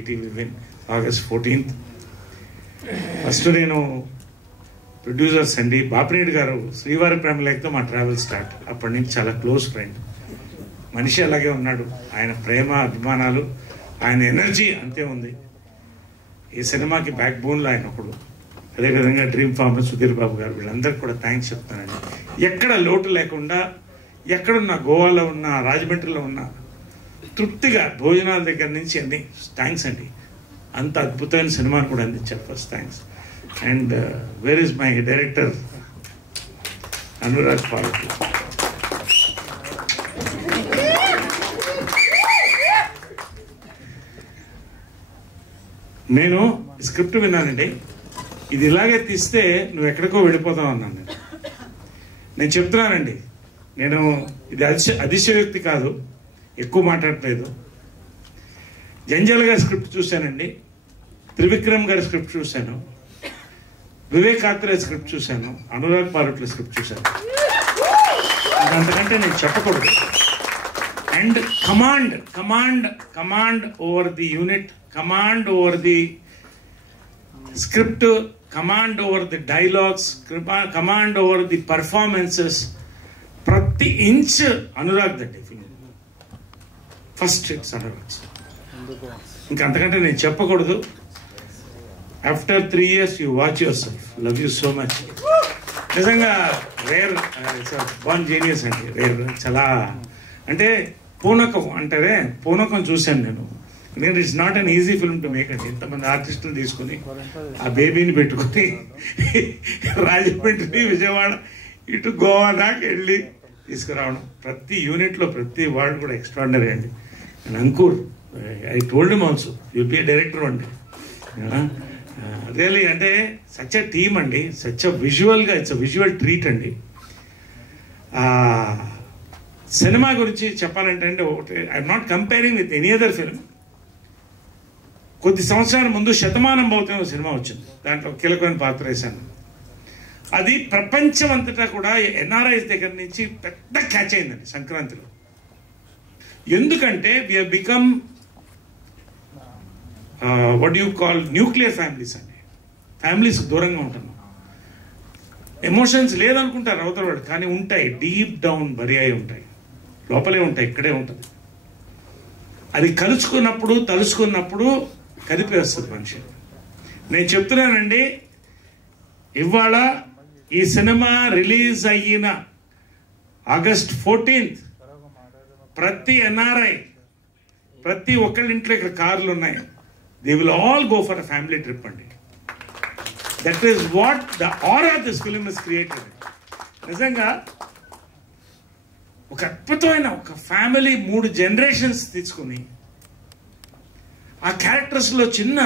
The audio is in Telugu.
ETV win August 14th. First నేను ప్రొడ్యూసర్స్ అండి బాపిరెడ్డి గారు శ్రీవారి ప్రేమలేఖతో మా ట్రావెల్ స్టార్ట్. అప్పటి నుంచి చాలా క్లోజ్ ఫ్రెండ్. మనిషి అలాగే ఉన్నాడు. ఆయన ప్రేమ అభిమానాలు, ఆయన ఎనర్జీ అంతే ఉంది. ఈ సినిమాకి బ్యాక్ బోన్లో ఆయన ఒకడు. అదేవిధంగా డ్రీమ్ ఫామ్ సుధీర్ బాబు గారు, వీళ్ళందరికీ కూడా థ్యాంక్స్ చెప్తానండి. ఎక్కడ లోటు లేకుండా, ఎక్కడున్నా, గోవాలో ఉన్న, రాజమండ్రిలో ఉన్న, తృప్తిగా భోజనాల దగ్గర నుంచి అన్ని థ్యాంక్స్ అండి. అంత అద్భుతమైన సినిమాని కూడా అందించారు. First thanks. And where is my director Anurag పాలకి. నేను స్క్రిప్ట్ విన్నానండి. ఇది ఇలాగే తీస్తే నువ్వు ఎక్కడికో వెళ్ళిపోతావు అన్నాను. నేను చెప్తున్నానండి, నేను ఇది అతిశయోక్తి కాదు, ఎక్కువ మాట్లాడలేదు. జంజాల్ గారి స్క్రిప్ట్ చూశానండి, త్రివిక్రమ్ గారి స్క్రిప్ట్ చూశాను, వివేక్ ఆత్రేయ స్క్రిప్ట్ చూశాను, అనురాగ్ పాలట్ల స్క్రిప్ట్ చూశాను. అంతకంటే నేను చెప్పకూడదు. And command over the unit, command over the script, command over the dialogues, command over the performances, ప్రతి ఇంచ్ అనురాగ్ దండి. First it's Anurag. ఇంకా అంతకంటే నేను చెప్పకూడదు. After 3 years you watch yourself. Love you so much. నిజంగా రేర్, వన్ జీనియస్ అండి. రేర్, చాలా అంటే పూనకం అంటారే, పూనకం చూశాను నేను. నేను it's not an easy film to make అండి. ఇంతమంది ఆర్టిస్టులు తీసుకుని ఆ బేబీని పెట్టుకుని రాజమండ్రి, విజయవాడ, ఇటు గోవా దాకా వెళ్ళి తీసుకురావడం, ప్రతి యూనిట్లో ప్రతి వాళ్ళు కూడా ఎక్స్ట్రాడినరీ అండి. And Ankur, I told him also you'll be a director అండి. రియల్లీ అంటే సచ్ ఎ టీమ్ అండి, సచ్ ఎ విజువల్గా ఇట్స్ అ విజువల్ ట్రీట్ అండి. సినిమా గురించి చెప్పాలంటే అండి, ఒకటి I'm not comparing with any other film. కొద్ది సంవత్సరాల ముందు శతమానం భౌతం సినిమా వచ్చింది, దాంట్లో కీలకమైన పాత్ర వేశాను. అది ప్రపంచం అంతటా కూడా ఎన్ఆర్ఐస్ దగ్గర నుంచి పెద్ద క్యాచ్ అయిందండి సంక్రాంతిలో. ఎందుకంటే we have become what you call nuclear families అండి. ఫ్యామిలీస్ దూరంగా ఉంటున్నాం. ఎమోషన్స్ లేదనుకుంటారు అవతల వాడు, కానీ ఉంటాయి, డీప్ డౌన్ బరి అయి ఉంటాయి, లోపలే ఉంటాయి, ఇక్కడే ఉంటుంది. అది తలుచుకున్నప్పుడు కదిపేస్తుంది మనిషి. నేను చెప్తున్నానండి, ఇవాళ ఈ సినిమా రిలీజ్ అయిన August 14th ప్రతి ఎన్ఆర్ఐ, ప్రతి ఒక్కళ్ళ ఇంట్లో ఇక్కడ కార్లు ఉన్నాయి, they will all go for a family trip అండి. That is what the aura this film is created. నిజంగా ఒక అద్భుతమైన ఒక ఫ్యామిలీ, 3 generations తీసుకుని ఆ క్యారెక్టర్స్లో చిన్న